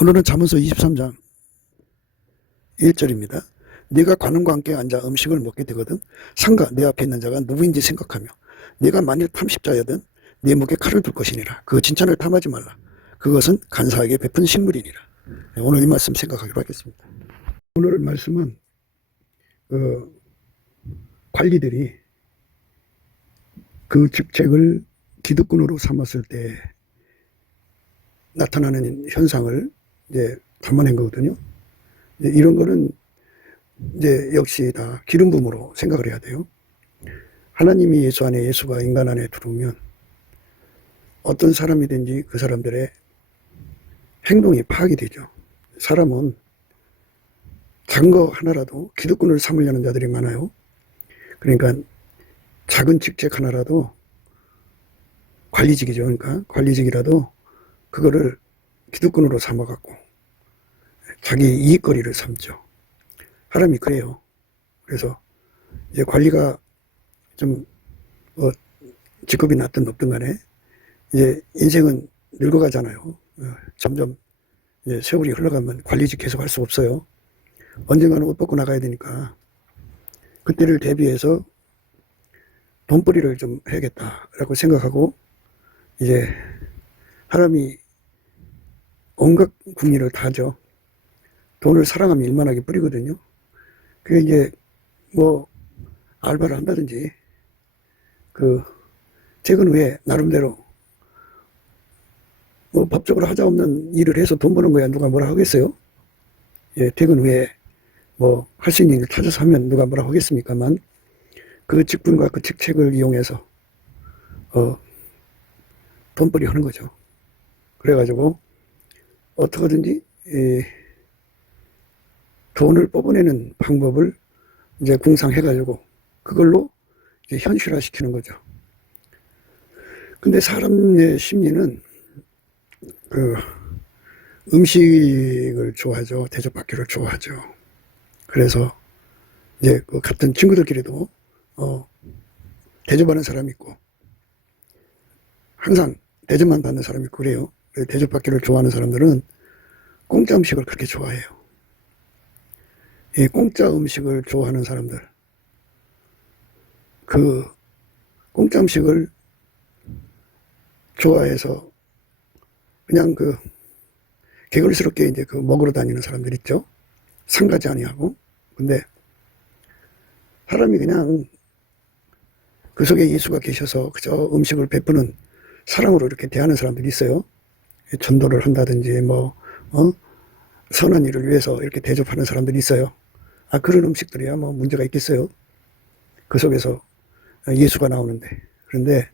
오늘은 잠언서 23장 1절입니다. 네가 관원과 함께 앉아 음식을 먹게 되거든 상가 내 앞에 있는 자가 누구인지 생각하며 네가 만일 탐식자여든 네 목에 칼을 둘 것이니라. 그 칭찬을 탐하지 말라. 그것은 간사하게 베푼 식물이니라. 오늘 이 말씀 생각하기로 하겠습니다. 오늘 말씀은 관리들이 그 직책을 기득권으로 삼았을 때 나타나는 현상을 이제 담아낸 거거든요. 이런 거는 이제 역시 다 기름 부음으로 생각을 해야 돼요. 하나님이 예수 안에, 예수가 인간 안에 들어오면 어떤 사람이든지 그 사람들의 행동이 파악이 되죠. 사람은 작은 거 하나라도 기득권을 삼으려는 자들이 많아요. 그러니까 작은 직책 하나라도 관리직이죠. 그러니까 관리직이라도 그거를 기득권으로 삼아갖고 자기 이익거리를 삼죠. 사람이 그래요. 그래서 이제 관리가 좀 직급이 낮든 높든 간에 이제 인생은 늙어가잖아요. 점점 이제 세월이 흘러가면 관리직 계속 할 수 없어요. 언젠가는 옷 벗고 나가야 되니까 그때를 대비해서 돈벌이를 좀 해야겠다라고 생각하고 이제 사람이 온갖 궁리를 다 하죠. 돈을 사랑하면 일만하게 뿌리거든요. 그게 이제 뭐 알바를 한다든지 그 퇴근 후에 나름대로 뭐 법적으로 하자없는 일을 해서 돈 버는 거야 누가 뭐라 하겠어요? 예, 퇴근 후에 뭐 할 수 있는 일을 찾아서 하면 누가 뭐라 하겠습니까만 그 직분과 그 직책을 이용해서 돈벌이 하는 거죠. 그래가지고 어떻게든지 돈을 뽑아내는 방법을 이제 궁상해가지고 그걸로 이제 현실화시키는 거죠. 근데 사람의 심리는 그 음식을 좋아하죠. 대접받기를 좋아하죠. 그래서 이제 그 같은 친구들끼리도 대접하는 사람이 있고 항상 대접만 받는 사람이 있고 그래요. 대접받기를 좋아하는 사람들은 공짜 음식을 그렇게 좋아해요. 이 공짜 음식을 좋아하는 사람들, 그 공짜 음식을 좋아해서 그냥 그 개걸스럽게 이제 그 먹으러 다니는 사람들 있죠. 상가지 아니하고. 근데 사람이 그냥 그 속에 예수가 계셔서 그저 음식을 베푸는 사랑으로 이렇게 대하는 사람들이 있어요. 전도를 한다든지 선한 일을 위해서 이렇게 대접하는 사람들이 있어요. 그런 음식들이야 뭐 문제가 있겠어요. 그 속에서 예수가 나오는데. 그런데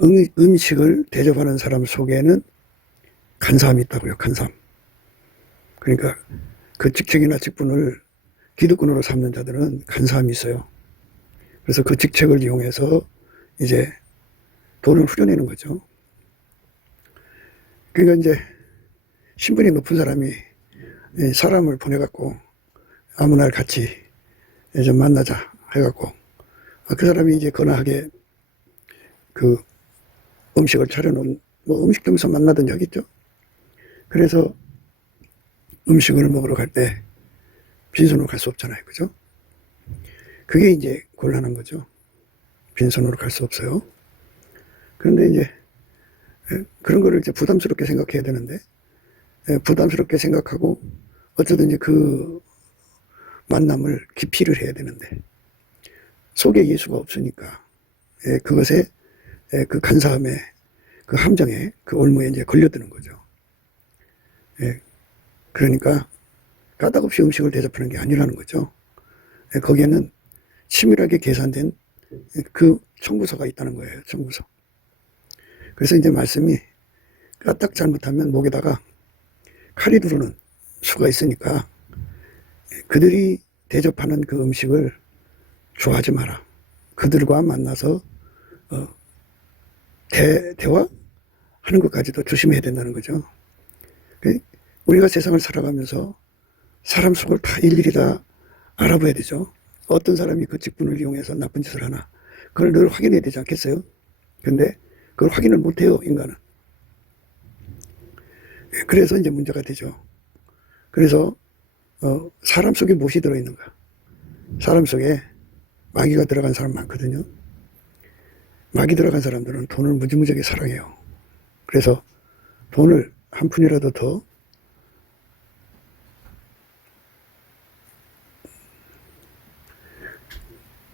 음식을 대접하는 사람 속에는 간사함이 있다고요. 간사함. 그러니까 그 직책이나 직분을 기득권으로 삼는 자들은 간사함이 있어요. 그래서 그 직책을 이용해서 이제 돈을 후려내는 거죠. 그러니까 이제 신분이 높은 사람이 사람을 보내갖고 아무 날 같이 좀 만나자 해갖고 그 사람이 이제 건하게 그 음식을 차려놓은 뭐 음식점에서 만나던 적있죠. 그래서 음식을 먹으러 갈 때 빈손으로 갈 수 없잖아요. 그죠? 그게 이제 곤란한 거죠. 빈손으로 갈 수 없어요. 그런데 이제 그런 거를 이제 부담스럽게 생각해야 되는데 부담스럽게 생각하고 어쩌든지 그 만남을 기피를 해야 되는데 속에 예수가 없으니까 그것에 그 간사함에 그 함정에 그 올무에 이제 걸려드는 거죠. 그러니까 까닭없이 음식을 대접하는 게 아니라는 거죠. 거기에는 치밀하게 계산된 그 청구서가 있다는 거예요. 청구서. 그래서 이제 말씀이 까딱 잘못하면 목에다가 칼이 들어오는 수가 있으니까 그들이 대접하는 그 음식을 좋아하지 마라. 그들과 만나서 대화하는 것까지도 조심해야 된다는 거죠. 우리가 세상을 살아가면서 사람 속을 다 일일이 다 알아봐야 되죠. 어떤 사람이 그 직분을 이용해서 나쁜 짓을 하나 그걸 늘 확인해야 되지 않겠어요? 근데 그걸 확인을 못해요. 인간은. 그래서 이제 문제가 되죠. 그래서 사람 속에 무엇이 들어있는가? 사람 속에 마귀가 들어간 사람 많거든요. 마귀 들어간 사람들은 돈을 무지무지하게 사랑해요. 그래서 돈을 한 푼이라도 더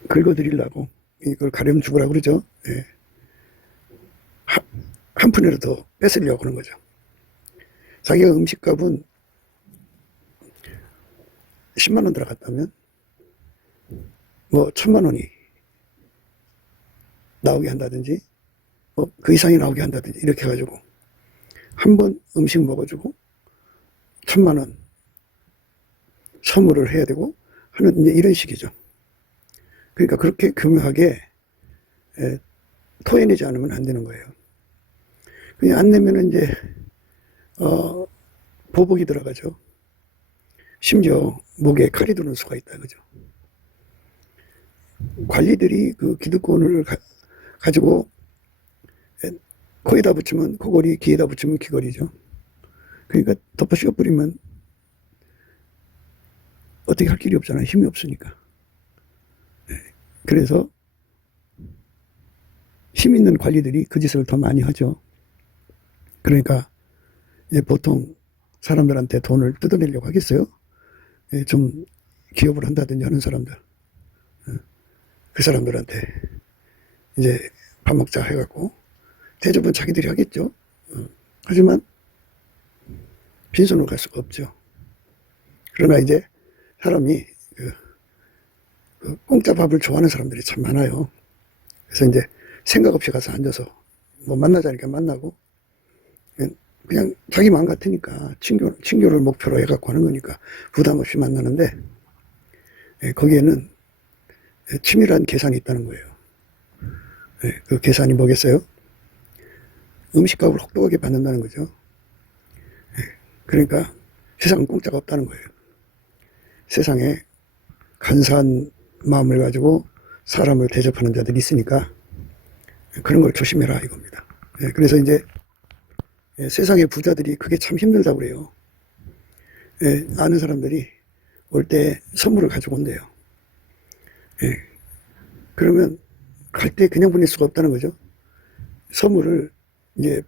긁어드리려고 이걸 가렴 주부라고 그러죠. 예. 한 푼이라도 더 뺏으려고 하는 거죠. 자기가 음식값은 10만 원 들어갔다면 뭐 1,000만 원이 나오게 한다든지 그 이상이 나오게 한다든지 이렇게 해가지고 한 번 음식 먹어주고 1,000만 원 선물을 해야 되고 하는 이제 이런 식이죠. 그러니까 그렇게 교묘하게 토해내지 않으면 안 되는 거예요. 그냥 안 내면은 이제 보복이 들어가죠. 심지어 목에 칼이 들어올 수가 있다, 그죠? 관리들이 그 기득권을 가지고 코에다 붙이면 코걸이, 귀에다 붙이면 귀걸이죠. 그러니까 덮어 씌워버리면 어떻게 할 길이 없잖아요. 힘이 없으니까. 그래서 힘 있는 관리들이 그 짓을 더 많이 하죠. 그러니까 보통 사람들한테 돈을 뜯어내려고 하겠어요? 좀 기업을 한다든지 하는 사람들. 그 사람들한테 이제 밥 먹자 해갖고 대접은 자기들이 하겠죠. 하지만 빈손으로 갈 수가 없죠. 그러나 이제 사람이 그 공짜 밥을 좋아하는 사람들이 참 많아요. 그래서 이제 생각 없이 가서 앉아서 뭐 만나자니까 만나고 그냥 자기 마음 같으니까 친교를 목표로 해갖고 하는 거니까 부담 없이 만나는데 거기에는 치밀한 계산이 있다는 거예요. 그 계산이 뭐겠어요? 음식값을 혹독하게 받는다는 거죠. 그러니까 세상은 공짜가 없다는 거예요. 세상에 간사한 마음을 가지고 사람을 대접하는 자들이 있으니까 그런 걸 조심해라 이겁니다. 그래서 이제 세상의 부자들이 그게 참 힘들다고 그래요. 아는 사람들이 올 때 선물을 가지고 온대요. 그러면 갈 때 그냥 보낼 수가 없다는 거죠. 선물을 이제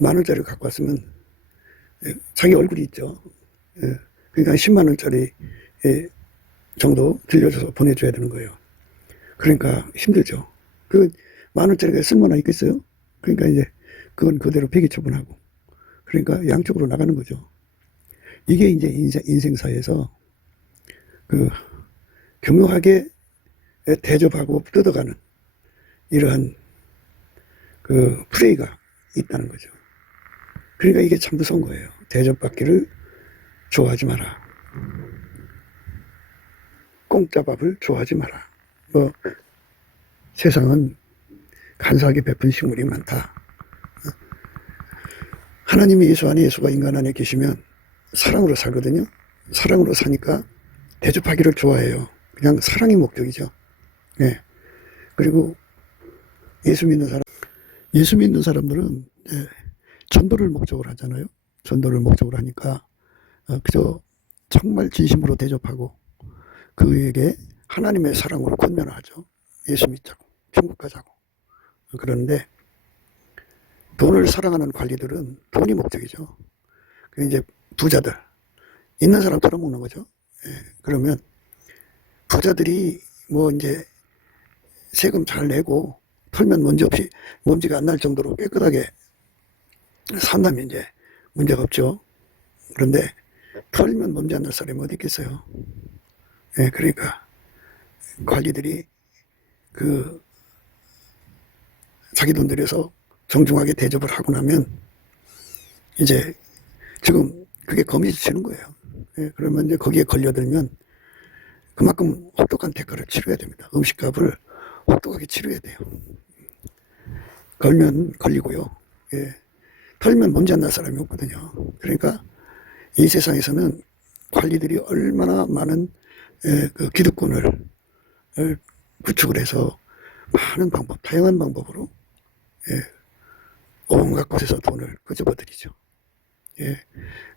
10,000원짜리 갖고 왔으면 자기 얼굴이 있죠. 그러니까 10만 원짜리 정도 들려줘서 보내줘야 되는 거예요. 그러니까 힘들죠. 그 10,000원짜리가 쓸모나 있겠어요? 그러니까 이제 그건 그대로 폐기 처분하고. 그러니까 양쪽으로 나가는 거죠. 이게 이제 인생사에서 그 교묘하게 대접하고 뜯어가는 이러한 그 플레이가 있다는 거죠. 그러니까 이게 참 무서운 거예요. 대접받기를 좋아하지 마라. 공짜 밥을 좋아하지 마라. 뭐 세상은 간사하게 베푼 식물이 많다. 하나님이 예수 안에 예수가 인간 안에 계시면 사랑으로 살거든요. 사랑으로 사니까 대접하기를 좋아해요. 그냥 사랑이 목적이죠. 네. 그리고 예수 믿는 사람들은 전도를 목적으로 하잖아요. 전도를 목적으로 하니까 그저 정말 진심으로 대접하고 그에게 하나님의 사랑으로 권면하죠. 예수 믿자고 천국 가자고. 그런데 돈을 사랑하는 관리들은 돈이 목적이죠. 그 이제 부자들 있는 사람 털어먹는 거죠. 그러면 부자들이 뭐 이제 세금 잘 내고 털면 먼지가 안 날 정도로 깨끗하게 산다면 이제 문제가 없죠. 그런데 털면 먼지 안 날 사람이 어디 있겠어요. 그러니까 관리들이 그 자기 돈 들여서 정중하게 대접을 하고 나면 이제 지금 그게 거미줄 치는 거예요. 그러면 이제 거기에 걸려들면 그만큼 혹독한 대가를 치러야 됩니다. 음식값을 혹독하게 치러야 돼요. 걸면 걸리고요. 털면 먼지 안 날 사람이 없거든요. 그러니까 이 세상에서는 관리들이 얼마나 많은 그 기득권을 구축을 해서 많은 방법, 다양한 방법으로 온갖 곳에서 돈을 끄집어들이죠. 예.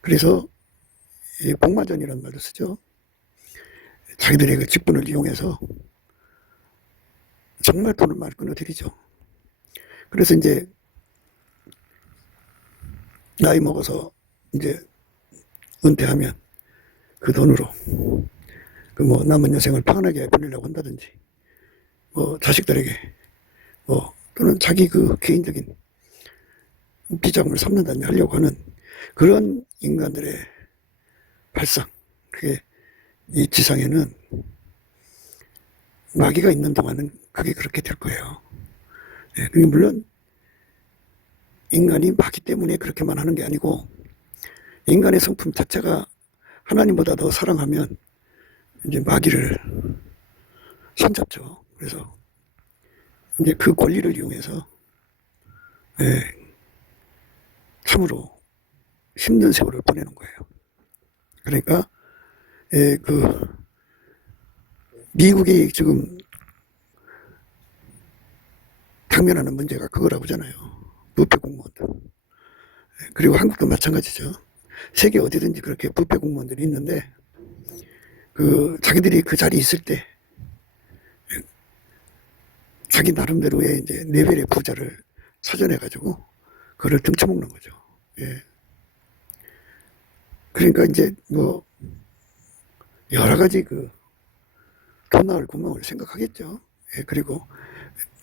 그래서 이 복마전이라는 말도 쓰죠. 자기들의 그 직분을 이용해서 정말 돈을 많이 끊어들이죠. 그래서 이제 나이 먹어서 이제 은퇴하면 그 돈으로 그 뭐 남은 여생을 편하게 보내려고 한다든지 뭐 자식들에게 뭐 또는 자기 그 개인적인 비자금을 삼는다든지 하려고 하는 그런 인간들의 발상, 그게 이 지상에는 마귀가 있는 동안은 그게 그렇게 될 거예요. 예, 물론 인간이 마귀 때문에 그렇게만 하는 게 아니고 인간의 성품 자체가 하나님보다 더 사랑하면 이제 마귀를 손잡죠. 그래서 이제 그 권리를 이용해서 예, 참으로 힘든 세월을 보내는 거예요. 그러니까 예, 그 미국이 지금 당면하는 문제가 그거라고 하잖아요. 부패 공무원들. 그리고 한국도 마찬가지죠. 세계 어디든지 그렇게 부패 공무원들이 있는데 그 자기들이 그 자리에 있을 때 자기 나름대로의 이제 레벨의 부자를 찾아내 가지고 그걸 등쳐먹는 거죠. 예. 그러니까 이제 뭐 여러 가지 그 돈 나올 구멍을 생각하겠죠. 예. 그리고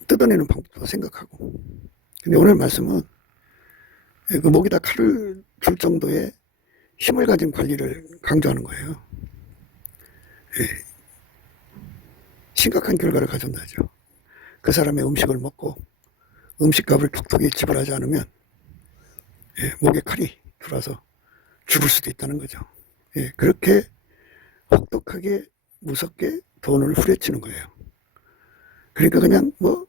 뜯어내는 방법도 생각하고. 근데 오늘 말씀은 그 목에다 칼을 줄 정도의 힘을 가진 관리를 강조하는 거예요. 예. 심각한 결과를 가져온다죠. 그 사람의 음식을 먹고 음식값을 톡톡히 지불하지 않으면 예, 목에 칼이 들어와서 죽을 수도 있다는 거죠. 예, 그렇게 혹독하게 무섭게 돈을 후려치는 거예요. 그러니까 그냥 뭐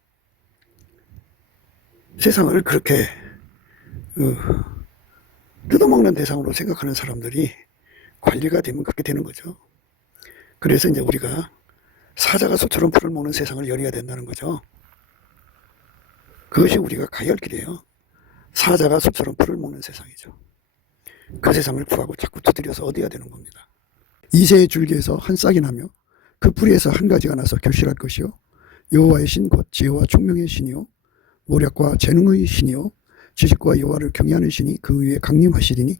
세상을 그렇게 뜯어먹는 대상으로 생각하는 사람들이 관리가 되면 그렇게 되는 거죠. 그래서 이제 우리가 사자가 소처럼 풀을 먹는 세상을 열어야 된다는 거죠. 그것이 우리가 가야 할 길이에요. 사자가 소처럼 풀을 먹는 세상이죠. 그 세상을 구하고 자꾸 두드려서 얻어야 되는 겁니다. 이새의 줄기에서 한 싹이 나며 그 뿌리에서 한 가지가 나서 결실할 것이요 여호와의 신 곧 지혜와 총명의 신이요 모략과 재능의 신이요 지식과 여호와를 경외하는 신이 그 위에 강림하시리니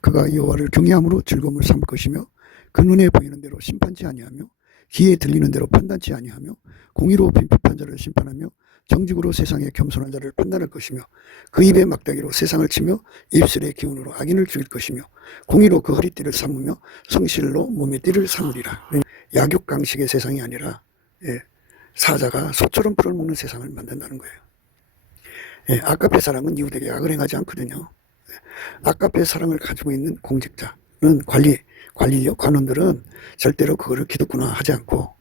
그가 여호와를 경외함으로 즐거움을 삼을 것이며 그 눈에 보이는 대로 심판치 아니하며 귀에 들리는 대로 판단치 아니하며 공의로 빈법한 자를 심판하며 정직으로 세상에 겸손한 자를 판단할 것이며 그 입의 막대기로 세상을 치며 입술의 기운으로 악인을 죽일 것이며 공의로 그 허리띠를 삼으며 성실로 몸의 띠를 삼으리라. 약육강식의 세상이 아니라 예, 사자가 소처럼 풀을 먹는 세상을 만든다는 거예요. 예, 아까페 사랑은 이웃에게 악을 행하지 않거든요. 아까페 사랑을 가지고 있는 공직자는 관리력 관원들은 절대로 그거를 기득권화하지 않고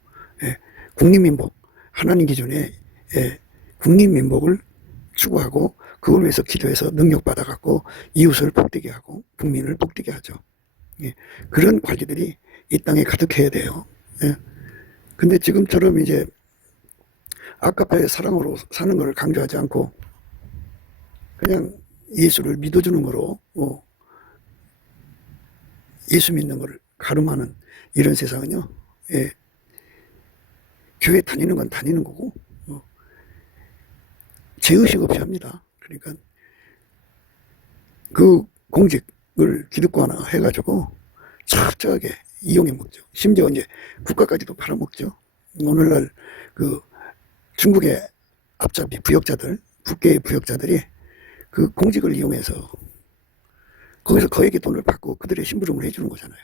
예, 국민민복 하나님 기준에 예, 국민민복을 추구하고 그걸 위해서 기도해서 능력받아 갖고 이웃을 복되게 하고 국민을 복되게 하죠. 예, 그런 관리들이 이 땅에 가득해야 돼요. 예. 근데 지금처럼 이제 아까페의 사랑으로 사는 걸 강조하지 않고 그냥 예수를 믿어주는 거로 예수 믿는 걸 가름하는 이런 세상은요. 예, 교회 다니는 건 다니는 거고 죄의식 없이 합니다. 그러니까 그 공직을 기득권화 해가지고 철저하게 이용해 먹죠. 심지어 이제 국가까지도 팔아먹죠. 오늘날 그 중국의 앞잡이 부역자들, 국계의 부역자들이 그 공직을 이용해서 거기서 거액의 돈을 받고 그들의 심부름을 해주는 거잖아요.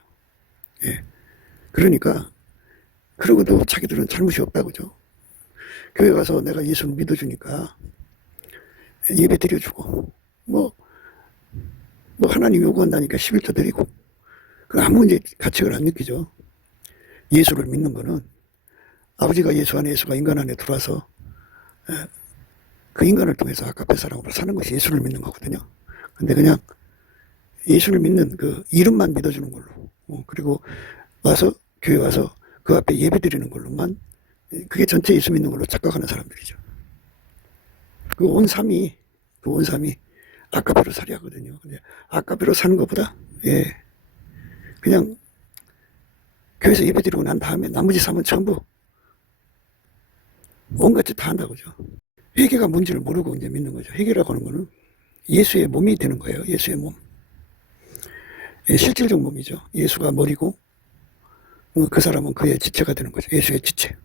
예. 그러니까 그러고도 자기들은 잘못이 없다고죠. 교회 가서 내가 예수를 믿어주니까 예배 드려주고 뭐 하나님 요구한다니까 11조 드리고 아무 이제 가책을 안 느끼죠. 예수를 믿는 거는 아버지가 예수 안에 예수가 인간 안에 들어와서 그 인간을 통해서 아까페 사랑으로 사는 것이 예수를 믿는 거거든요. 근데 그냥 예수를 믿는 그 이름만 믿어주는 걸로 그리고 와서 교회 와서 그 앞에 예배 드리는 걸로만 그게 전체 예수 믿는 걸로 착각하는 사람들이죠. 그 온 삶이 아까배로 살이 하거든요. 근데 아까배로 사는 것보다, 예, 그냥 교회에서 예배 드리고 난 다음에 나머지 삶은 전부 온갖 짓 다 한다고죠. 회개가 뭔지를 모르고 이제 믿는 거죠. 회개라고 하는 거는 예수의 몸이 되는 거예요. 예수의 몸. 예, 실질적 몸이죠. 예수가 머리고 그 사람은 그의 지체가 되는 거죠. 예수의 지체.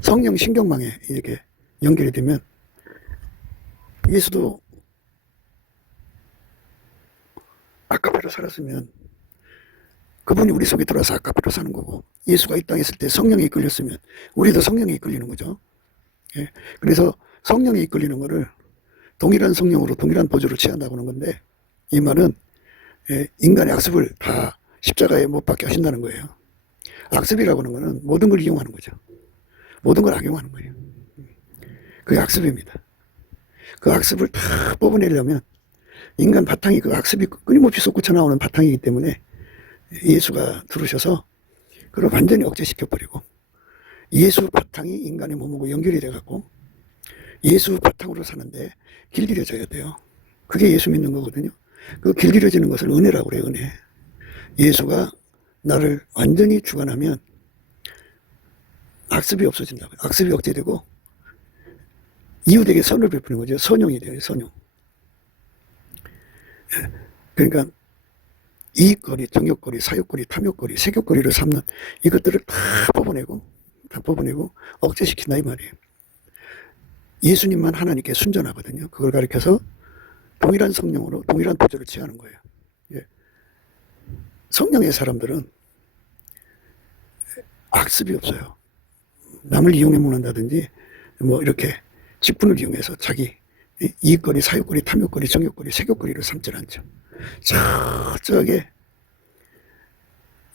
성령 신경망에 이렇게 연결이 되면 예수도 아까배로 살았으면 그분이 우리 속에 들어와서 아까배로 사는 거고, 예수가 이 땅에 있을 때 성령이 이끌렸으면 우리도 성령이 이끌리는 거죠. 예. 그래서 성령이 이끌리는 거를 동일한 성령으로 동일한 보조로 취한다고 하는 건데, 이 말은 인간의 악습을 다 십자가에 못 박게 하신다는 거예요. 악습이라고 하는 거는 모든 걸 이용하는 거죠. 모든 걸 악용하는 거예요. 그게 악습입니다. 그 악습을 다 뽑아내려면 인간 바탕이 그 악습이 끊임없이 솟구쳐 나오는 바탕이기 때문에 예수가 들어오셔서 그걸 완전히 억제시켜버리고, 예수 바탕이 인간의 몸하고 연결이 돼갖고 예수 바탕으로 사는데 길들여져야 돼요. 그게 예수 믿는 거거든요. 그 길들여지는 것을 은혜라고 그래요. 은혜. 예수가 나를 완전히 주관하면 악습이 없어진다고요. 악습이 억제되고 이웃에게 선을 베푸는 거죠. 선용이 돼요. 선용. 그러니까 이익거리, 정욕거리, 사욕거리, 탐욕거리, 색욕거리를 삼는 이것들을 다 뽑아내고 억제시킨다 이 말이에요. 예수님만 하나님께 순전하거든요. 그걸 가리켜서 동일한 성령으로 동일한 보조를 취하는 거예요. 예. 성령의 사람들은 악습이 없어요. 남을 이용해 먹는다든지 뭐 이렇게 직분을 이용해서 자기 이익거리, 사욕거리, 탐욕거리, 정욕거리, 색욕거리를 삼지 않죠. 철저하게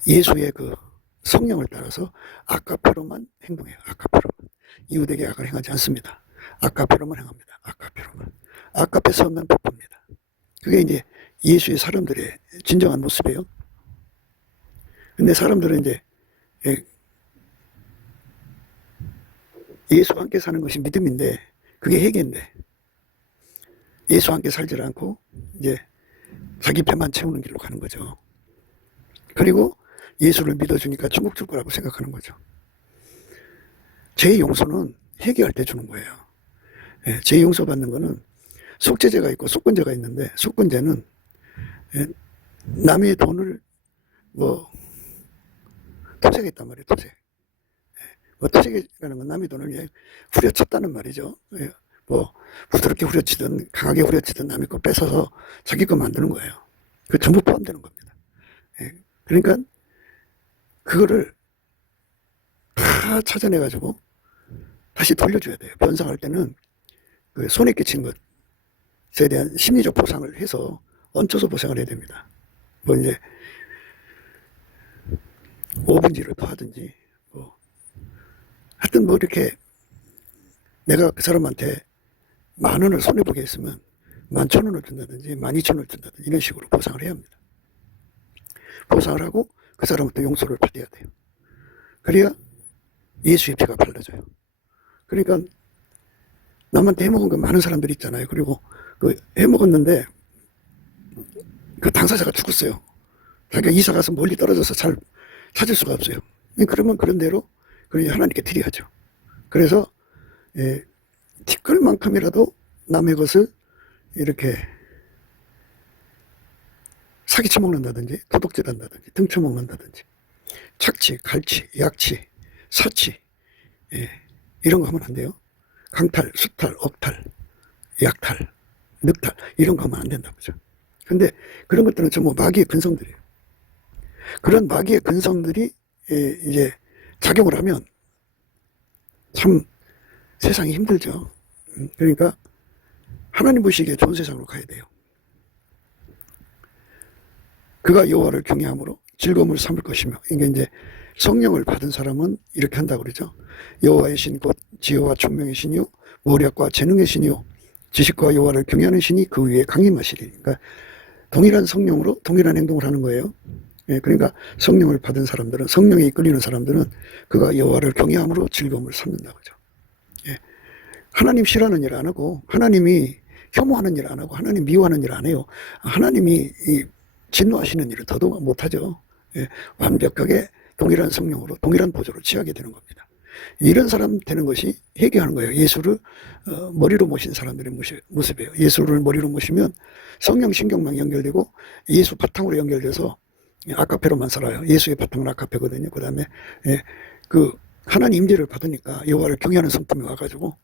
예수의 그 성령을 따라서 아까페로만 행동해요. 아까페로만. 이웃에게 악을 행하지 않습니다. 아까페로만 행합니다. 아까페로만. 아까페 서면 베풉니다. 그게 이제 예수의 사람들의 진정한 모습이에요. 근데 사람들은 이제 예수와 함께 사는 것이 믿음인데 그게 회개인데, 예수와 함께 살지 않고 이제 자기 배만 채우는 길로 가는 거죠. 그리고 예수를 믿어주니까 천국 줄 거라고 생각하는 거죠. 죄 용서는 회개할 때 주는 거예요. 죄 용서 받는 거는 속죄죄가 있고 속건죄가 있는데, 속건죄는 남의 돈을 뭐 토색했단 말이에요. 토색. 뭐 토색이라는 건 남의 돈을 후려쳤다는 말이죠. 뭐 부드럽게 후려치든 강하게 후려치든 남의 거 뺏어서 자기 거 만드는 거예요. 그 전부 포함되는 겁니다. 그러니까 그거를 다 찾아내가지고 다시 돌려줘야 돼요. 변상할 때는 그 손에 끼친 것에 대한 심리적 보상을 해서 얹혀서 보상을 해야 됩니다. 뭐 이제 5분지를 더 하든지 뭐 하여튼 뭐 이렇게 내가 그 사람한테 10,000원을 손해보게 했으면 11,000원을 준다든지 12,000원을 준다든지 이런 식으로 보상을 해야 합니다. 보상을 하고 그 사람한테 용서를 받아야 돼요. 그래야 예수의 피가 발라져요. 그러니까 남한테 해먹은 거 많은 사람들이 있잖아요. 그리고 그 해먹었는데 그 당사자가 죽었어요. 자기가 이사 가서 멀리 떨어져서 잘 찾을 수가 없어요. 그러면 그런 대로 하나님께 드려야죠. 그래서 티끌만큼이라도 남의 것을 이렇게 사기쳐 먹는다든지 도둑질 한다든지 등쳐 먹는다든지 착취, 갈취, 약취, 사취 이런 거 하면 안 돼요. 강탈, 수탈, 억탈, 약탈, 늑탈 이런 거 하면 안 된다고죠. 근데 그런 것들은 전부 마귀의 근성들이에요. 그런 마귀의 근성들이 이제 작용을 하면 참 세상이 힘들죠. 그러니까 하나님 보시기에 좋은 세상으로 가야 돼요. 그가 여호와를 경외함으로 즐거움을 삼을 것이며, 이게 이제 성령을 받은 사람은 이렇게 한다고 그러죠. 여호와의 신 곧 지혜와 총명의 신이요 모략과 재능의 신이요 지식과 여호와를 경외하는 신이 그 위에 강림하시리. 그러니까 동일한 성령으로 동일한 행동을 하는 거예요. 그러니까 성령을 받은 사람들은, 성령에 이끌리는 사람들은 그가 여호와를 경외함으로 즐거움을 삼는다고 하죠. 하나님 싫어하는 일 안 하고 하나님이 혐오하는 일 안 하고 하나님 미워하는 일 안 해요. 하나님이 이 진노하시는 일을 더더욱 못하죠. 예, 완벽하게 동일한 성령으로 동일한 보조로 취하게 되는 겁니다. 이런 사람 되는 것이 회개하는 거예요. 예수를 머리로 모신 사람들의 모습이에요. 예수를 머리로 모시면 성령 신경망이 연결되고 예수 바탕으로 연결돼서 아카페로만 살아요. 예수의 바탕은 아카페거든요. 그 다음에 그 하나님 임재를 받으니까 여호와를 경외하는 성품이 와가지고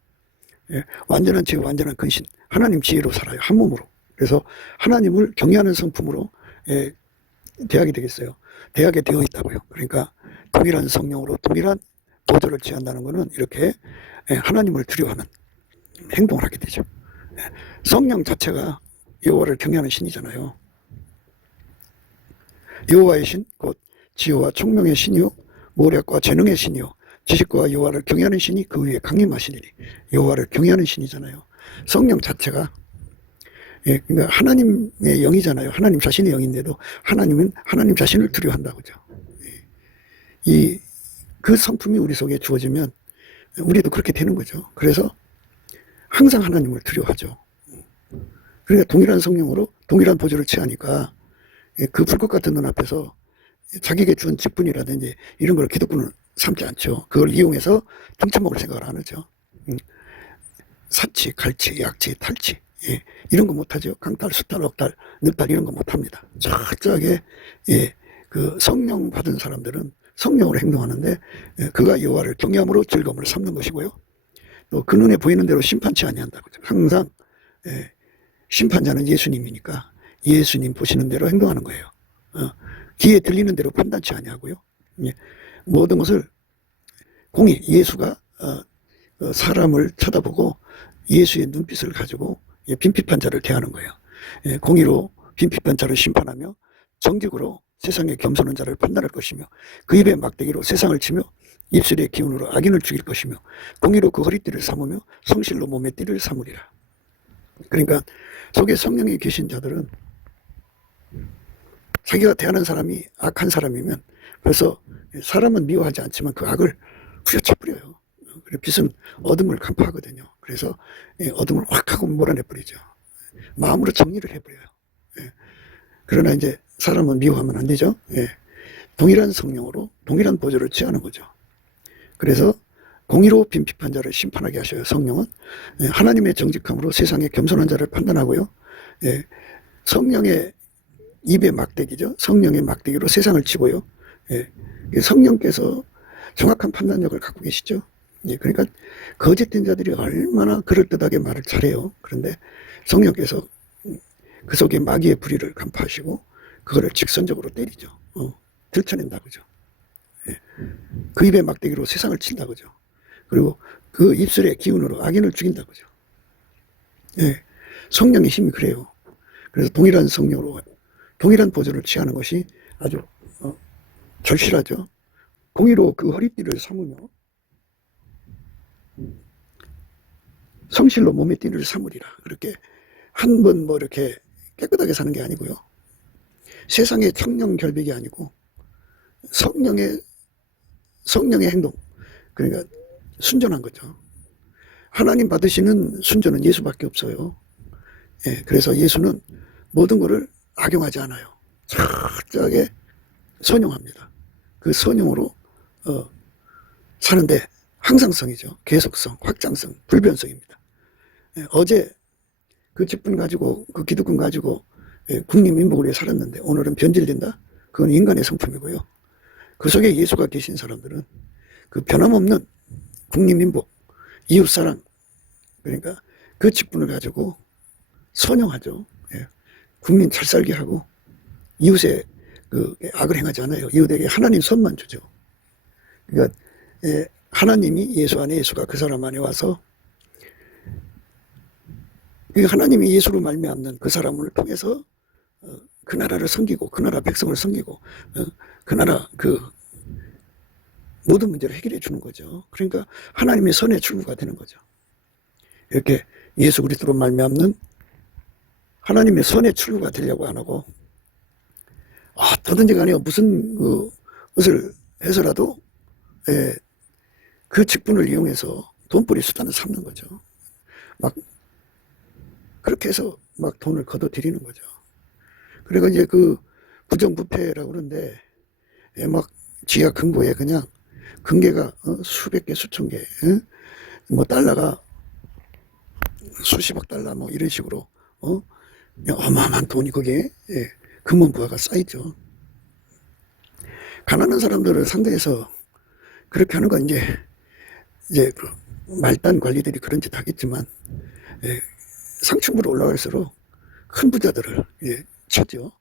완전한 지혜, 완전한 근신, 하나님 지혜로 살아요. 한 몸으로. 그래서 하나님을 경외하는 성품으로 대하게 되겠어요. 대하게 되어 있다고요. 그러니까 동일한 성령으로 동일한 보조를 취한다는 것은 이렇게 하나님을 두려워하는 행동을 하게 되죠. 성령 자체가 여호와를 경외하는 신이잖아요. 여호와의 신, 곧 지혜와 총명의 신이요 모략과 재능의 신이요 지식과 여호와를 경외하는 신이 그 위에 강림하시리니 여호와를 경외하는 신이잖아요. 성령 자체가 그러니까 하나님의 영이잖아요. 하나님 자신의 영인데도 하나님은 하나님 자신을 두려워한다고죠. 그 성품이 우리 속에 주어지면 우리도 그렇게 되는 거죠. 그래서 항상 하나님을 두려워하죠. 그러니까 동일한 성령으로 동일한 보조를 취하니까 그 불꽃 같은 눈앞에서 자기에게 준 직분이라든지 이런 걸 기득권을 삼지 않죠. 그걸 이용해서 등쳐먹을 생각을 안 하죠. 사치, 갈치, 약치, 탈치 이런 거 못하죠. 강탈, 수탈, 억탈, 늑탈 이런 거 못합니다. 철저하게 그 성령 받은 사람들은 성령으로 행동하는데 그가 여호와를 경외함으로 즐거움을 삼는 것이고요. 또 그 눈에 보이는 대로 심판치 아니한다고. 항상 심판자는 예수님이니까 예수님 보시는 대로 행동하는 거예요. 귀에 들리는 대로 판단치 아니하고요. 모든 것을 공의 예수가 사람을 쳐다보고 예수의 눈빛을 가지고 빈핍한 자를 대하는 거예요. 공의로 빈핍한 자를 심판하며 정직으로 세상에 겸손한 자를 판단할 것이며 그 입의 막대기로 세상을 치며 입술의 기운으로 악인을 죽일 것이며 공의로 그 허리띠를 삼으며 성실로 몸의 띠를 삼으리라. 그러니까 속에 성령이 계신 자들은 자기가 대하는 사람이 악한 사람이면 벌써 사람은 미워하지 않지만 그 악을 후려쳐 버려요. 빛은 어둠을 간파하거든요. 그래서 어둠을 확 하고 몰아내버리죠. 마음으로 정리를 해버려요. 그러나 이제 사람은 미워하면 안 되죠. 동일한 성령으로 동일한 보조를 취하는 거죠. 그래서 공의로 빈핍한 자를 심판하게 하셔요. 성령은 하나님의 정직함으로 세상에 겸손한 자를 판단하고요. 성령의 입의 막대기죠. 성령의 막대기로 세상을 치고요. 성령께서 정확한 판단력을 갖고 계시죠. 그러니까 거짓된 자들이 얼마나 그럴듯하게 말을 잘해요. 그런데 성령께서 그 속에 마귀의 불의를 간파하시고 그거를 직선적으로 때리죠. 들쳐낸다 그죠. 그 입의 막대기로 세상을 친다 그죠. 그리고 그 입술의 기운으로 악인을 죽인다 그죠. 성령의 힘이 그래요. 그래서 동일한 성령으로 동일한 보조를 취하는 것이 아주 절실하죠. 공의로 그 허리띠를 삼으며 성실로 몸의 띠를 삼으리라. 그렇게 한 번 뭐 이렇게 깨끗하게 사는 게 아니고요. 세상의 청령 결백이 아니고 성령의 행동, 그러니까 순전한 거죠. 하나님 받으시는 순전은 예수밖에 없어요. 그래서 예수는 모든 것을 악용하지 않아요. 철저하게 선용합니다. 그 선용으로 사는데 항상성이죠. 계속성, 확장성, 불변성입니다. 어제 그 직분 가지고 그 기득권 가지고 국립민복을 위해 살았는데 오늘은 변질된다? 그건 인간의 성품이고요. 그 속에 예수가 계신 사람들은 그 변함없는 국립민복, 이웃사랑, 그러니까 그 직분을 가지고 선용하죠. 국민 잘 살게 하고 이웃의 그 악을 행하지 않아요. 이웃에게 하나님 선만 주죠. 그러니까 하나님이 예수 안에, 예수가 그 사람 안에 와서 하나님이 예수로 말미암는 그 사람을 통해서 그 나라를 섬기고 그 나라 백성을 섬기고 그 나라 그 모든 문제를 해결해 주는 거죠. 그러니까 하나님의 선의 출구가 되는 거죠. 이렇게 예수 그리스도로 말미암는 하나님의 선의 출구가 되려고 안 하고 어떠든지 간에 무슨 것을 해서라도 그 직분을 이용해서 돈벌이 수단을 삼는 거죠. 막 그렇게 해서 막 돈을 걷어들이는 거죠. 그리고 이제 그 부정부패라고 그러는데 막 지하 금고에 그냥 금괴가 수백 개, 수천 개, 뭐 달러가 수십억 달러 뭐 이런 식으로 어마어마한 돈이 거기에 금은부화가 쌓이죠. 가난한 사람들을 상대해서 그렇게 하는 건 이제 그 말단 관리들이 그런 짓 하겠지만 상층부로 올라갈수록 큰 부자들을 찾죠.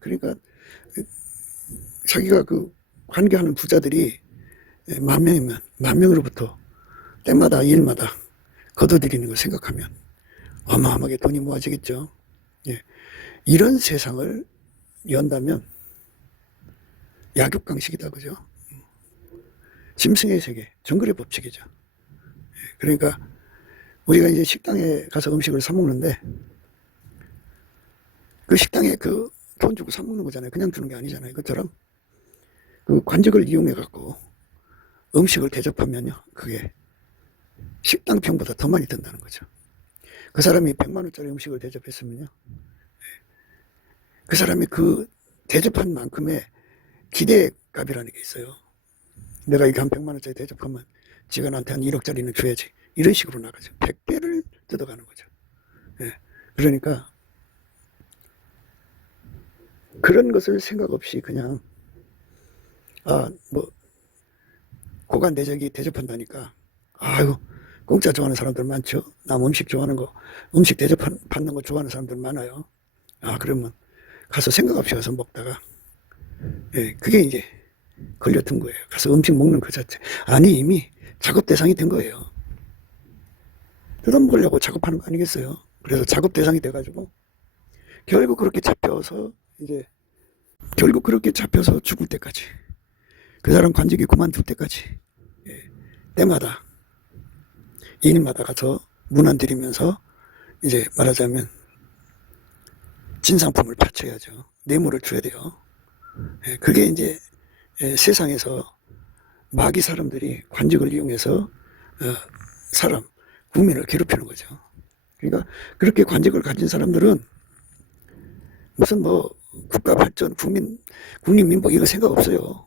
그러니까 자기가 그 관계하는 부자들이 10,000명이면 10,000명으로부터 때마다 일마다 걷어들이는 걸 생각하면 어마어마하게 돈이 모아지겠죠. 이런 세상을 연다면 약육강식이다, 그죠? 짐승의 세계, 정글의 법칙이죠. 그러니까 우리가 이제 식당에 가서 음식을 사 먹는데 그 식당에 그 돈 주고 사 먹는 거잖아요. 그냥 주는 게 아니잖아요. 그처럼 그 관직을 이용해 갖고 음식을 대접하면요, 그게 식당평보다 더 많이 든다는 거죠. 그 사람이 100만 원짜리 음식을 대접했으면요, 그 사람이 그 대접한 만큼의 기대값이라는 게 있어요. 내가 이게 한 100만 원짜리 대접하면 지가 나한테 한 1억짜리는 줘야지. 이런 식으로 나가죠. 100배를 뜯어가는 거죠. 그러니까 그런 것을 생각 없이 그냥 뭐 고관대적이 대접한다니까 아이고 공짜 좋아하는 사람들 많죠. 남 음식 좋아하는 거, 음식 대접받는 거 좋아하는 사람들 많아요. 그러면 가서 생각 없이 가서 먹다가 그게 이제 걸려든 거예요. 가서 음식 먹는 그 자체. 아니 이미 작업 대상이 된 거예요. 뜯어먹으려고 작업하는 거 아니겠어요. 그래서 작업 대상이 돼가지고 결국 그렇게 잡혀서 죽을 때까지, 그 사람 관직이 그만둘 때까지 때마다 인마다 가서 문안 드리면서 이제 말하자면 진상품을 바쳐야죠. 뇌물을 줘야 돼요. 그게 이제 세상에서 마귀 사람들이 관직을 이용해서 국민을 괴롭히는 거죠. 그러니까 그렇게 관직을 가진 사람들은 무슨 뭐 국가 발전, 국민 민복 이거 생각 없어요.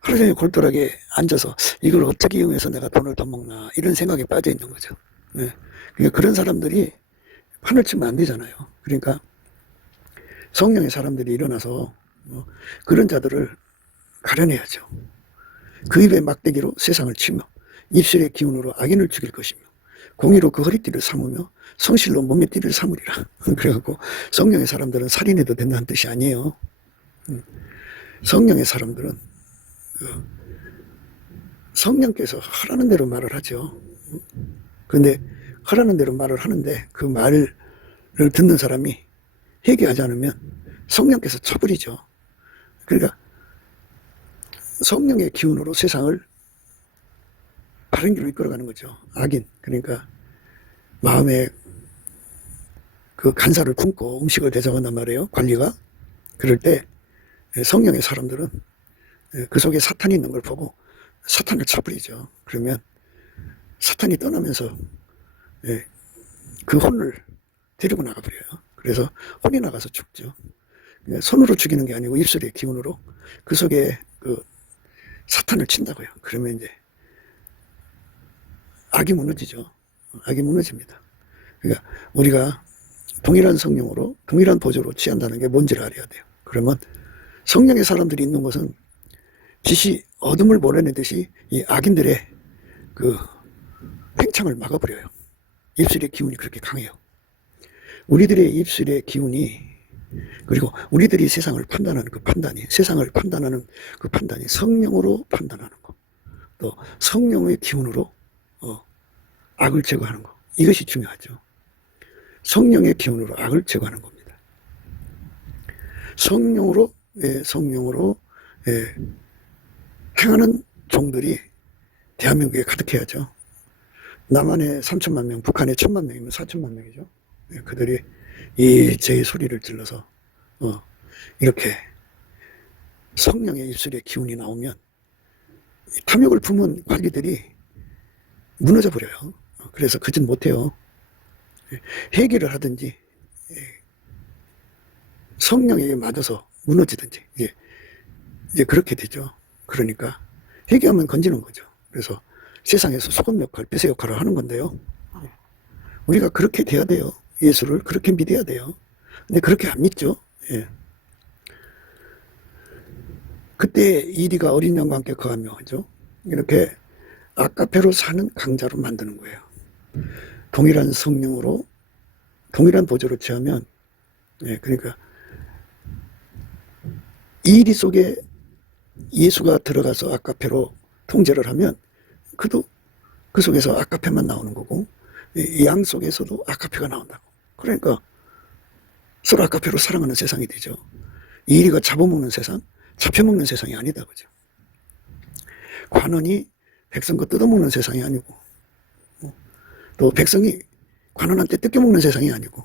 하루 종일 골똘하게 앉아서 이걸 어떻게 이용해서 내가 돈을 더 먹나 이런 생각에 빠져 있는 거죠. 그러니까 그런 사람들이 판을 치면 안 되잖아요. 그러니까 성령의 사람들이 일어나서 그런 자들을 가려내야죠. 그 입의 막대기로 세상을 치며 입술의 기운으로 악인을 죽일 것이며 공의로 그 허리띠를 삼으며 성실로 몸의 띠를 삼으리라. 그래갖고 성령의 사람들은 살인해도 된다는 뜻이 아니에요. 성령의 사람들은 성령께서 하라는 대로 말을 하죠. 그런데 하라는 대로 말을 하는데 그 말을 듣는 사람이 회개하지 않으면 성령께서 쳐버리죠. 그러니까 성령의 기운으로 세상을 바른 길로 이끌어가는 거죠. 악인, 그러니까 마음에 그 간사를 품고 음식을 대접한단 말이에요. 관리가. 그럴 때 성령의 사람들은 그 속에 사탄이 있는 걸 보고 사탄을 쳐버리죠. 그러면 사탄이 떠나면서 그 혼을 데리고 나가버려요. 그래서 혼이 나가서 죽죠. 손으로 죽이는 게 아니고 입술의 기운으로 그 속에 그 사탄을 친다고요. 그러면 이제 악이 무너지죠. 악이 무너집니다. 그러니까 우리가 동일한 성령으로 동일한 보조로 취한다는 게 뭔지를 알아야 돼요. 그러면 성령의 사람들이 있는 곳은 빛이 어둠을 몰아내듯이 이 악인들의 그 팽창을 막아버려요. 입술의 기운이 그렇게 강해요. 우리들의 입술의 기운이, 그리고 우리들이 세상을 판단하는 그 판단이, 세상을 판단하는 그 판단이 성령으로 판단하는 거, 또 성령의 기운으로 악을 제거하는 거, 이것이 중요하죠. 성령의 기운으로 악을 제거하는 겁니다. 성령으로 행하는 종들이 대한민국에 가득해야죠. 남한에 3천만 명, 북한에 1,000만 명이면 4천만 명이죠. 그들이 제 소리를 질러서 이렇게 성령의 입술에 기운이 나오면 탐욕을 품은 관리들이 무너져 버려요. 그래서 그 짓 못해요. 회개를 하든지 성령에게 맞아서 무너지든지 이제 그렇게 되죠. 그러니까 회개하면 건지는 거죠. 그래서 세상에서 소금 역할, 뼈새 역할을 하는 건데요. 우리가 그렇게 돼야 돼요. 예수를 그렇게 믿어야 돼요. 근데 그렇게 안 믿죠. 예. 그때 이리가 어린 양과 함께 거하며 하죠. 이렇게 아카페로 사는 강자로 만드는 거예요. 동일한 성령으로 동일한 보조로 취하면, 예, 그러니까 이리 속에 예수가 들어가서 아카페로 통제를 하면 그도 그 속에서 아카페만 나오는 거고, 양 속에서도 아카페가 나온다고. 그러니까 서로 아카페로 사랑하는 세상이 되죠. 이리가 잡아먹는 세상, 잡혀먹는 세상이 아니다, 그죠? 관원이 백성 거 뜯어먹는 세상이 아니고, 또 백성이 관원한테 뜯겨먹는 세상이 아니고,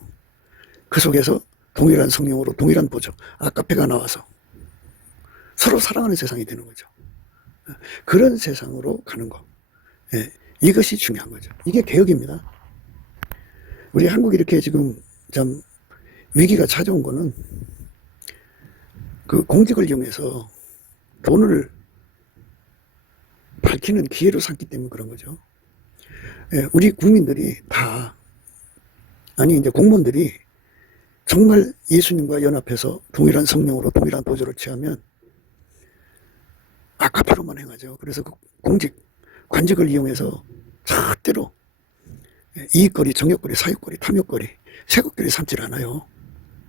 그 속에서 동일한 성령으로 동일한 보조, 아카페가 나와서 서로 사랑하는 세상이 되는 거죠. 그런 세상으로 가는 거. 예, 이것이 중요한 거죠. 이게 개혁입니다. 우리 한국이 이렇게 지금 참 위기가 찾아온 거는 그 공직을 이용해서 돈을 밝히는 기회로 삼기 때문에 그런 거죠. 예, 우리 국민들이 다, 아니 이제 공무원들이 정말 예수님과 연합해서 동일한 성령으로 동일한 보조를 취하면 아카페로만 행하죠. 그래서 그 공직, 관직을 이용해서 절대로 이익거리, 정욕거리, 사욕거리, 탐욕거리, 세욕거리 삼질 않아요.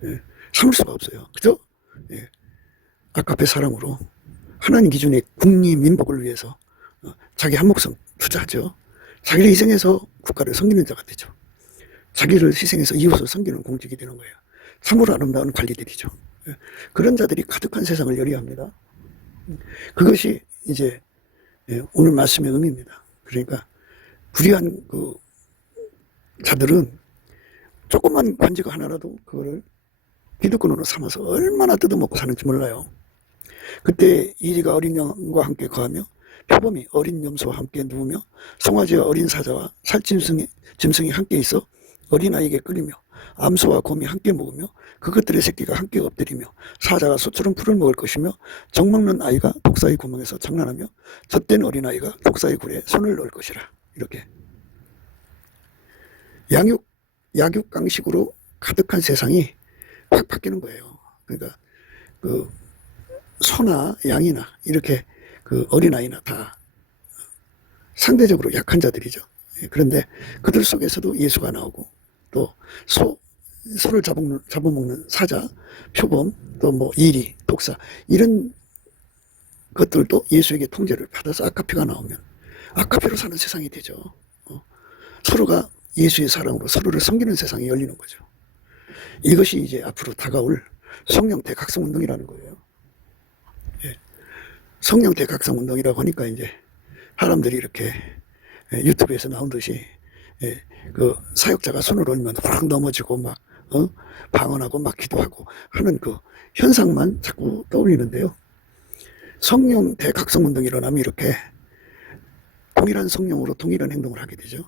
예, 삼을 수가 없어요. 그죠? 예, 아카페 사랑으로 하나님 기준의 국리 민복을 위해서 자기 한 목숨 투자하죠. 자기를 희생해서 국가를 섬기는 자가 되죠. 자기를 희생해서 이웃을 섬기는 공직이 되는 거예요. 참으로 아름다운 관리들이죠. 예, 그런 자들이 가득한 세상을 열리합니다. 그것이 이제 오늘 말씀의 의미입니다. 그러니까 불의한 그 자들은 조그만 관직 하나라도 그거를 기득권으로 삼아서 얼마나 뜯어먹고 사는지 몰라요. 그때 이리가 어린 양과 함께 거하며 표범이 어린 염소와 함께 누우며 송아지와 어린 사자와 살짐승이 함께 있어 어린아이에게 끌리며 암소와 곰이 함께 먹으며 그것들의 새끼가 함께 엎드리며 사자가 소처럼 풀을 먹을 것이며 정먹는 아이가 독사의 구멍에서 장난하며 젖된 어린아이가 독사의 굴에 손을 넣을 것이라. 이렇게 약육강식으로 가득한 세상이 확 바뀌는 거예요. 그러니까 그 소나 양이나 이렇게 그 어린아이나 다 상대적으로 약한 자들이죠. 그런데 그들 속에서도 예수가 나오고 또 소를 잡아먹는 사자, 표범, 또 뭐 이리, 독사 이런 것들도 예수에게 통제를 받아서 아카페가 나오면 아카페로 사는 세상이 되죠. 서로가 예수의 사랑으로 서로를 섬기는 세상이 열리는 거죠. 이것이 이제 앞으로 다가올 성령 대각성 운동이라는 거예요. 예. 성령 대각성 운동이라고 하니까 이제 사람들이 이렇게 유튜브에서 나온 듯이 그 사역자가 손을 올리면 확 넘어지고 막 방언하고 막 기도하고 하는 그 현상만 자꾸 떠올리는데요. 성령 대각성 운동이 일어나면 이렇게 동일한 성령으로 동일한 행동을 하게 되죠.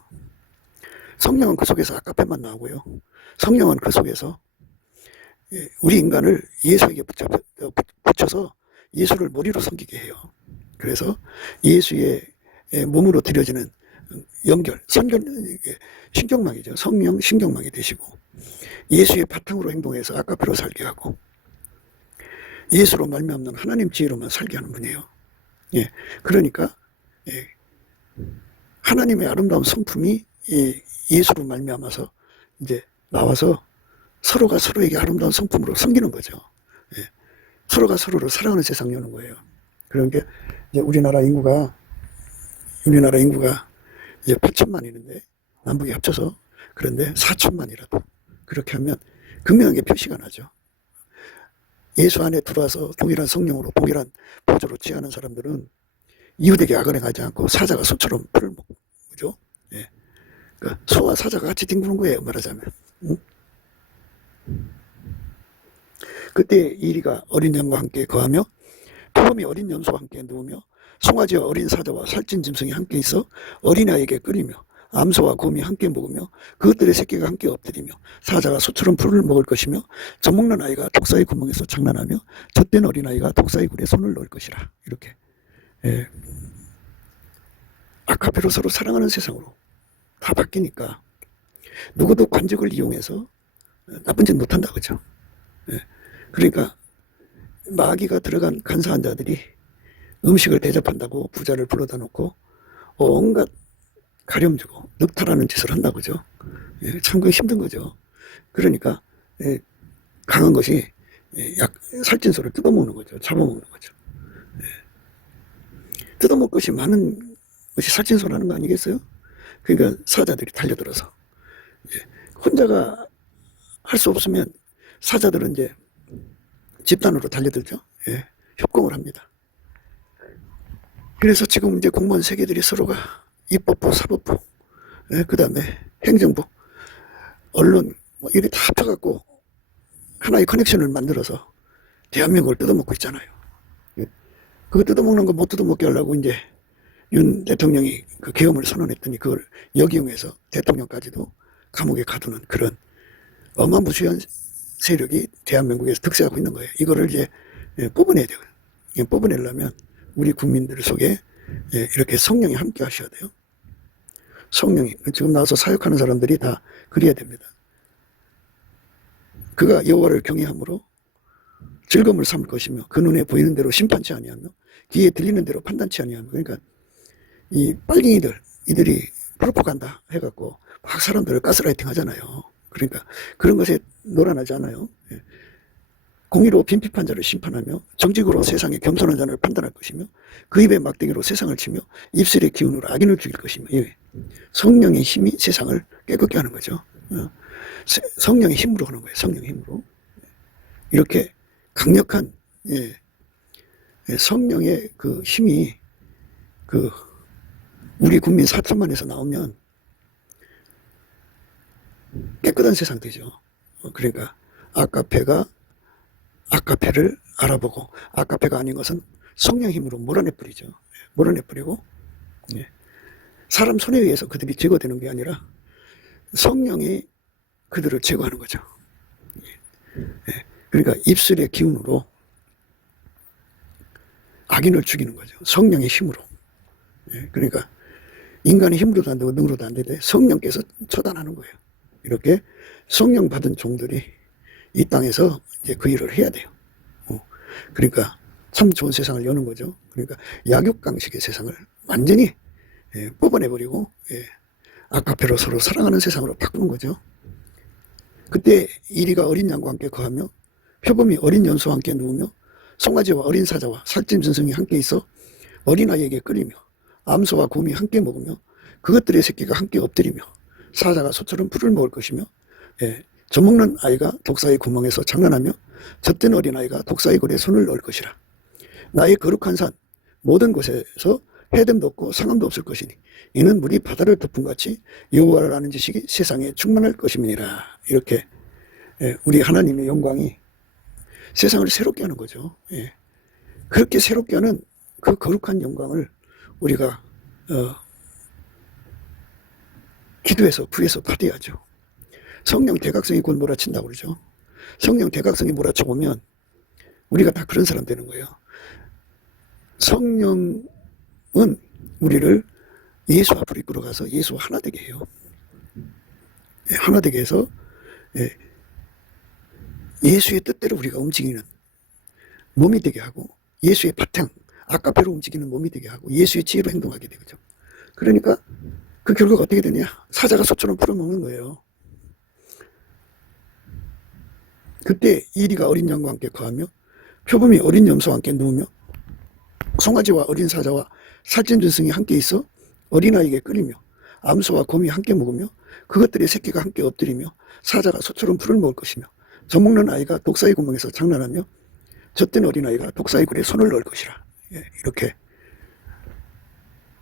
성령은 그 속에서 아카페만 나오고요. 성령은 그 속에서 우리 인간을 예수에게 붙여서 예수를 머리로 섬기게 해요. 그래서 예수의 몸으로 드려지는 연결, 신경망이죠. 성령 신경망이 되시고 예수의 바탕으로 행동해서 아카페로 살게 하고 예수로 말미암는 하나님 지혜로만 살게 하는 분이에요. 예, 그러니까 하나님의 아름다운 성품이 예수로 말미암아서 이제 나와서 서로가 서로에게 아름다운 성품으로 섬기는 거죠. 예, 서로가 서로를 사랑하는 세상이 오는 거예요. 그런 게 이제 우리나라 인구가 이제 8천만이는데 남북이 합쳐서 그런데 4천만이라도 그렇게 하면 극명하게 표시가 나죠. 예수 안에 들어와서 동일한 성령으로 동일한 보조로 취하는 사람들은 이웃에게 악을 행하지 않고 사자가 소처럼 풀을 먹고, 그죠? 예. 그러니까 소와 사자가 같이 뒹구는 거예요, 말하자면. 응? 그때 이리가 어린 양과 함께 거하며 표범이 어린 염소와 함께 누우며 송아지와 어린 사자와 살찐 짐승이 함께 있어 어린아이에게 끌리며 암소와 곰이 함께 먹으며 그것들의 새끼가 함께 엎드리며 사자가 소처럼 풀을 먹을 것이며 젖먹는 아이가 독사의 구멍에서 장난하며 젖된 어린아이가 독사의 굴에 손을 넣을 것이라. 이렇게 아카페로 서로 사랑하는 세상으로 다 바뀌니까 누구도 관직을 이용해서 나쁜 짓 못한다, 그죠? 그러니까 마귀가 들어간 간사한 자들이 음식을 대접한다고 부자를 불러다 놓고 온갖 가렴 주고 늑탈하는 짓을 한다, 그죠? 참 그 힘든 거죠. 그러니까 강한 것이 살찐 소를 뜯어먹는 거죠. 잡아먹는 거죠. 뜯어먹을 것이 많은 것이 살찐 소라는 거 아니겠어요? 그러니까 사자들이 달려들어서 혼자가 할 수 없으면 사자들은 이제 집단으로 달려들죠. 협공을 합니다. 그래서 지금 이제 공무원 세계들이 서로가 입법부, 사법부, 그 다음에 행정부, 언론, 뭐 이렇게 다 합쳐갖고 하나의 커넥션을 만들어서 대한민국을 뜯어먹고 있잖아요. 그거 뜯어먹는 거 못 뜯어먹게 하려고 이제 윤 대통령이 그 계엄을 선언했더니 그걸 역이용해서 대통령까지도 감옥에 가두는 그런 어마무시한 세력이 대한민국에서 득세하고 있는 거예요. 이거를 이제 뽑아내야 돼요. 뽑아내려면 우리 국민들 속에 이렇게 성령이 함께 하셔야 돼요. 성령이 지금 나와서 사역하는 사람들이 다 그래야 됩니다. 그가 여호와를 경외함으로 즐거움을 삼을 것이며 그 눈에 보이는 대로 심판치 아니하며 귀에 들리는 대로 판단치 아니하며. 그러니까 이 빨갱이들 이들이 프로파간다 해갖고 막 사람들을 가스라이팅 하잖아요. 그러니까 그런 것에 놀아나지 않아요. 공의로 빈핍한 자를 심판하며 정직으로 세상에 겸손한 자를 판단할 것이며 그 입의 막대기로 세상을 치며 입술의 기운으로 악인을 죽일 것이며. 성령의 힘이 세상을 깨끗게 하는 거죠. 성령의 힘으로 하는 거예요. 성령의 힘으로. 이렇게 강력한 성령의 그 힘이 그 우리 국민 4천만에서 나오면 깨끗한 세상 되죠. 그러니까 아카페를 알아보고 아카페가 아닌 것은 성령 힘으로 몰아내버리죠. 몰아내버리고 사람 손에 의해서 그들이 제거되는 게 아니라 성령이 그들을 제거하는 거죠. 그러니까 입술의 기운으로 악인을 죽이는 거죠. 성령의 힘으로. 그러니까 인간의 힘으로도 안 되고 능으로도 안 되되 성령께서 처단하는 거예요. 이렇게 성령 받은 종들이 이 땅에서 이제 그 일을 해야 돼요. 그러니까 참 좋은 세상을 여는 거죠. 그러니까 약육강식의 세상을 완전히 뽑아내버리고 아카페로 서로 사랑하는 세상으로 바꾸는 거죠. 그때 이리가 어린 양과 함께 거하며 표범이 어린 연소와 함께 누우며 송아지와 어린 사자와 살찐 짐승이 함께 있어 어린아이에게 끌리며 암소와 곰이 함께 먹으며 그것들의 새끼가 함께 엎드리며 사자가 소처럼 풀을 먹을 것이며 젖먹는 아이가 독사의 구멍에서 장난하며 젖된 어린아이가 독사의 굴에 손을 넣을 것이라. 나의 거룩한 산 모든 곳에서 해됨도 없고 상함도 없을 것이니 이는 물이 바다를 덮음같이 여호와를 아는 지식이 세상에 충만할 것임이니라. 이렇게 우리 하나님의 영광이 세상을 새롭게 하는 거죠. 그렇게 새롭게 하는 그 거룩한 영광을 우리가 기도해서 구해서 받아야죠. 성령 대각성이 곧 몰아친다고 그러죠. 성령 대각성이 몰아쳐보면 우리가 다 그런 사람 되는 거예요. 성령은 우리를 예수 앞으로 이끌어가서 예수와 하나 되게 해요. 하나 되게 해서 예수의 뜻대로 우리가 움직이는 몸이 되게 하고 예수의 바탕, 아까배로 움직이는 몸이 되게 하고 예수의 지혜로 행동하게 되죠. 그러니까 그 결과가 어떻게 되냐? 사자가 소처럼 풀어먹는 거예요. 그때 이리가 어린 양과 함께 거하며 표범이 어린 염소와 함께 누우며 송아지와 어린 사자와 살찐 짐승이 함께 있어 어린아이에게 끌리며 암소와 곰이 함께 먹으며 그것들의 새끼가 함께 엎드리며 사자가 소처럼 풀을 먹을 것이며 젖먹는 아이가 독사의 구멍에서 장난하며 젖된 어린아이가 독사의 굴에 손을 넣을 것이라. 이렇게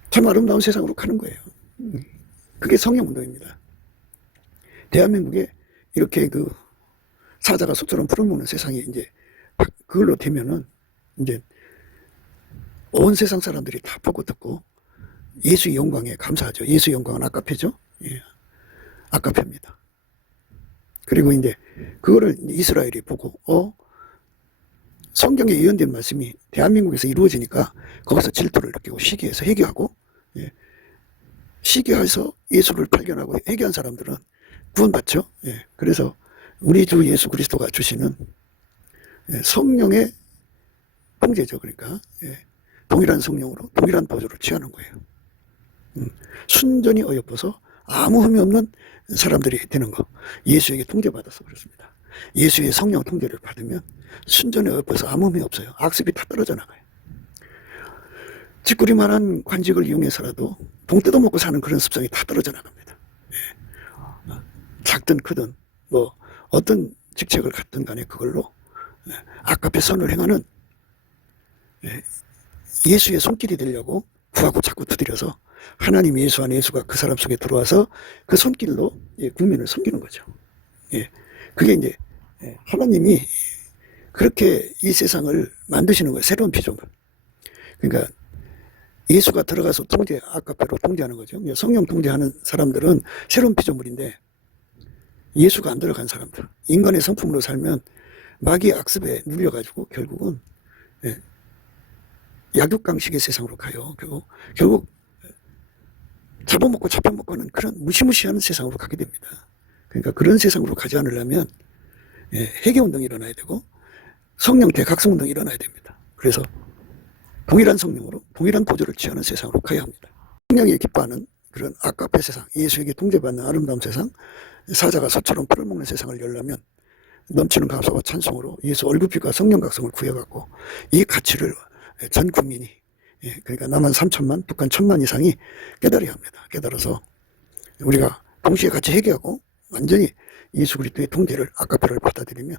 참 아름다운 세상으로 가는 거예요. 그게 성령운동입니다. 대한민국에 이렇게 그 사자가 소처럼 풀을 먹는 세상이 이제 그걸로 되면은 이제 온 세상 사람들이 다 보고 듣고 예수의 영광에 감사하죠. 예수의 영광은 아까페죠. 예, 아까페입니다. 그리고 이제 그거를 이스라엘이 보고 성경에 예언된 말씀이 대한민국에서 이루어지니까 거기서 질투를 느끼고 시기해서 회개하고, 예, 시기해서 예수를 발견하고 회개한 사람들은 구원받죠. 예, 그래서 우리 주 예수 그리스도가 주시는 성령의 통제죠. 그러니까 동일한 성령으로 동일한 보조를 취하는 거예요. 순전히 어여뻐서 아무 흠이 없는 사람들이 되는 거. 예수에게 통제받아서 그렇습니다. 예수의 성령 통제를 받으면 순전히 어여뻐서 아무 흠이 없어요. 악습이 다 떨어져 나가요. 쥐꾸리만한 관직을 이용해서라도 동 뜯어먹고 사는 그런 습성이 다 떨어져 나갑니다. 작든 크든 뭐 어떤 직책을 갖든 간에 그걸로 아까페 선을 행하는 예수의 손길이 되려고 구하고 자꾸 두드려서 하나님 예수 안에 예수가 그 사람 속에 들어와서 그 손길로 국민을 섬기는 거죠. 그게 이제 하나님이 그렇게 이 세상을 만드시는 거예요. 새로운 피조물. 그러니까 예수가 들어가서 아까페로 통제하는 거죠. 성령 통제하는 사람들은 새로운 피조물인데 예수가 안 들어간 사람들, 인간의 성품으로 살면 마귀의 악습에 눌려가지고 결국은 약육강식의 세상으로 가요. 결국 잡아먹고 잡혀먹고 하는 그런 무시무시한 세상으로 가게 됩니다. 그러니까 그런 세상으로 가지 않으려면 회개운동이 일어나야 되고 성령 대각성운동이 일어나야 됩니다. 그래서 동일한 성령으로 동일한 보조를 취하는 세상으로 가야 합니다. 성령이 기뻐하는 그런 아까페 세상, 예수에게 통제받는 아름다운 세상, 사자가 소처럼 풀을 먹는 세상을 열려면 넘치는 감사와 찬송으로 예수 얼굴빛과 성령 각성을 구해갖고 이 가치를 전 국민이, 그러니까 남한 3천만, 북한 1,000만 이상이 깨달아야 합니다. 깨달아서 우리가 동시에 같이 회개하고 완전히 예수 그리스도의 통제를 아까페를 받아들이면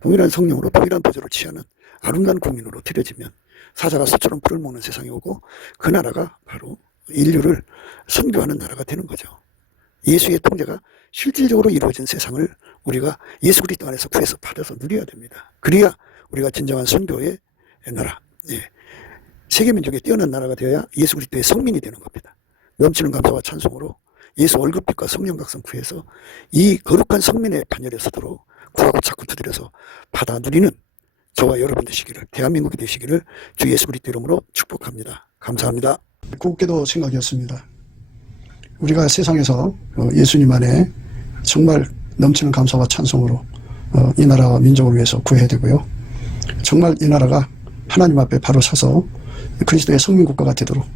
동일한 성령으로 동일한 보조를 취하는 아름다운 국민으로 들여지면 사자가 소처럼 풀을 먹는 세상이 오고 그 나라가 바로 인류를 선교하는 나라가 되는 거죠. 예수의 통제가 실질적으로 이루어진 세상을 우리가 예수 그리스도 안에서 구해서 받아서 누려야 됩니다. 그래야 우리가 진정한 선교의 나라, 세계 민족에 뛰어난 나라가 되어야 예수 그리스도의 성민이 되는 겁니다. 넘치는 감사와 찬송으로 예수 얼굴빛과 성령 각성 구해서 이 거룩한 성민의 반열에 서도록 구하고 자꾸 두드려서 받아 누리는 저와 여러분 되시기를, 대한민국이 되시기를 주 예수 그리스도 이름으로 축복합니다. 감사합니다. 곱게도 생각이었습니다. 우리가 세상에서 예수님 안에 정말 넘치는 감사와 찬송으로 이 나라와 민족을 위해서 구해야 되고요. 정말 이 나라가 하나님 앞에 바로 서서 그리스도의 성민국가가 되도록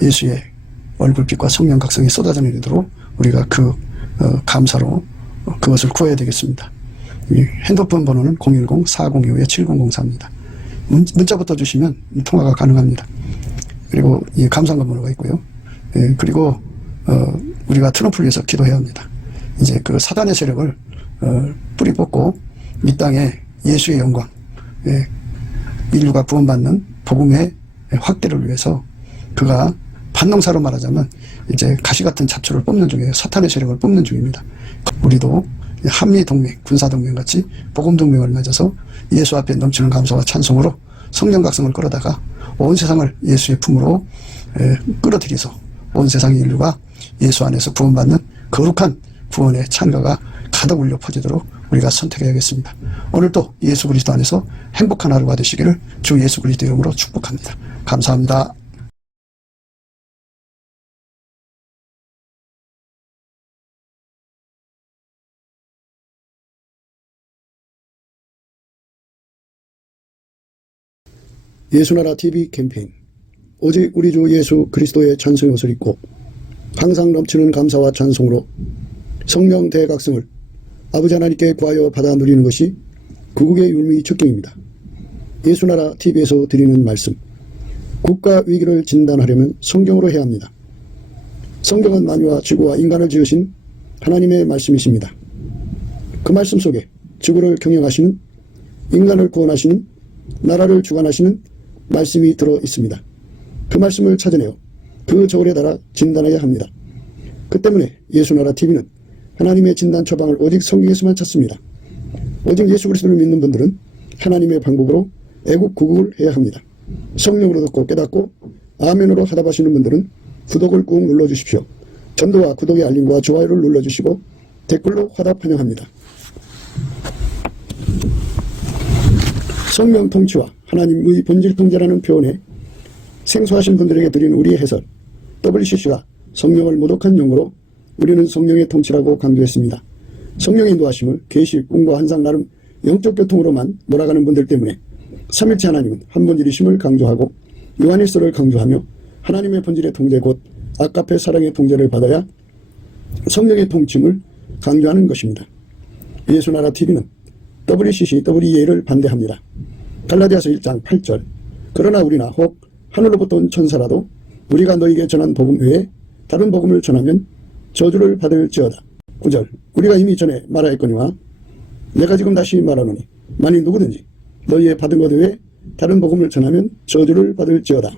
예수의 얼굴빛과 성령 각성이 쏟아져 내리도록 우리가 그 감사로 그것을 구해야 되겠습니다. 핸드폰 번호는 010-4025-7004입니다. 문자부터 주시면 통화가 가능합니다. 그리고 이 감사한 번호가 있고요. 그리고 우리가 트럼프를 위해서 기도해야 합니다. 이제 그 사단의 세력을 뿌리 뽑고 이 땅에 예수의 영광, 인류가 구원받는 복음의 확대를 위해서 그가 반농사로 말하자면 이제 가시 같은 잡초를 뽑는 중이에요. 사탄의 세력을 뽑는 중입니다. 우리도 한미동맹, 군사동맹같이 복음동맹을 맺어서 예수 앞에 넘치는 감사와 찬송으로 성령 각성을 끌어다가 온 세상을 예수의 품으로 끌어들여서 온 세상의 인류가 예수 안에서 구원받는 거룩한 구원의 찬가가 가득 울려 퍼지도록 우리가 선택해야겠습니다. 오늘도 예수 그리스도 안에서 행복한 하루가 되시기를 주 예수 그리스도 이름으로 축복합니다. 감사합니다. 예수나라 TV 캠페인 오직 우리 주 예수 그리스도의 찬송의 옷을 입고 항상 넘치는 감사와 찬송으로 성령 대각성을 아버지 하나님께 구하여 받아 누리는 것이 구국의 율미 척경입니다. 예수나라 TV에서 드리는 말씀, 국가 위기를 진단하려면 성경으로 해야 합니다. 성경은 만유와 지구와 인간을 지으신 하나님의 말씀이십니다. 그 말씀 속에 지구를 경영하시는, 인간을 구원하시는, 나라를 주관하시는 말씀이 들어 있습니다. 그 말씀을 찾아내어 그 저울에 달아 진단해야 합니다. 그 때문에 예수나라 TV는 하나님의 진단 처방을 오직 성경에서만 찾습니다. 오직 예수 그리스도를 믿는 분들은 하나님의 방법으로 애국 구국을 해야 합니다. 성령으로 듣고 깨닫고 아멘으로 하답하시는 분들은 구독을 꾹 눌러주십시오. 전도와 구독의 알림과 좋아요를 눌러주시고 댓글로 화답 환영합니다. 성령 통치와 하나님의 본질 통제라는 표현에 생소하신 분들에게 드린 우리의 해설, WCC가 성령을 모독한 용어로 우리는 성령의 통치라고 강조했습니다. 성령의 인도하심을 계시, 꿈과 환상 나름 영적 교통으로만 몰아가는 분들 때문에 삼일체 하나님은 한 본질이심을 강조하고 요한일서를 강조하며 하나님의 본질의 통제 곧 아가페 사랑의 통제를 받아야 성령의 통침을 강조하는 것입니다. 예수나라TV는 WCC, WEA를 반대합니다. 갈라디아서 1장 8절 그러나 우리나 혹 하늘로부터 온 천사라도 우리가 너에게 전한 복음 외에 다른 복음을 전하면 저주를 받을지어다. 9절 우리가 이미 전에 말하였거니와 내가 지금 다시 말하노니 만일 누구든지 너희의 받은 것 외에 다른 복음을 전하면 저주를 받을지어다.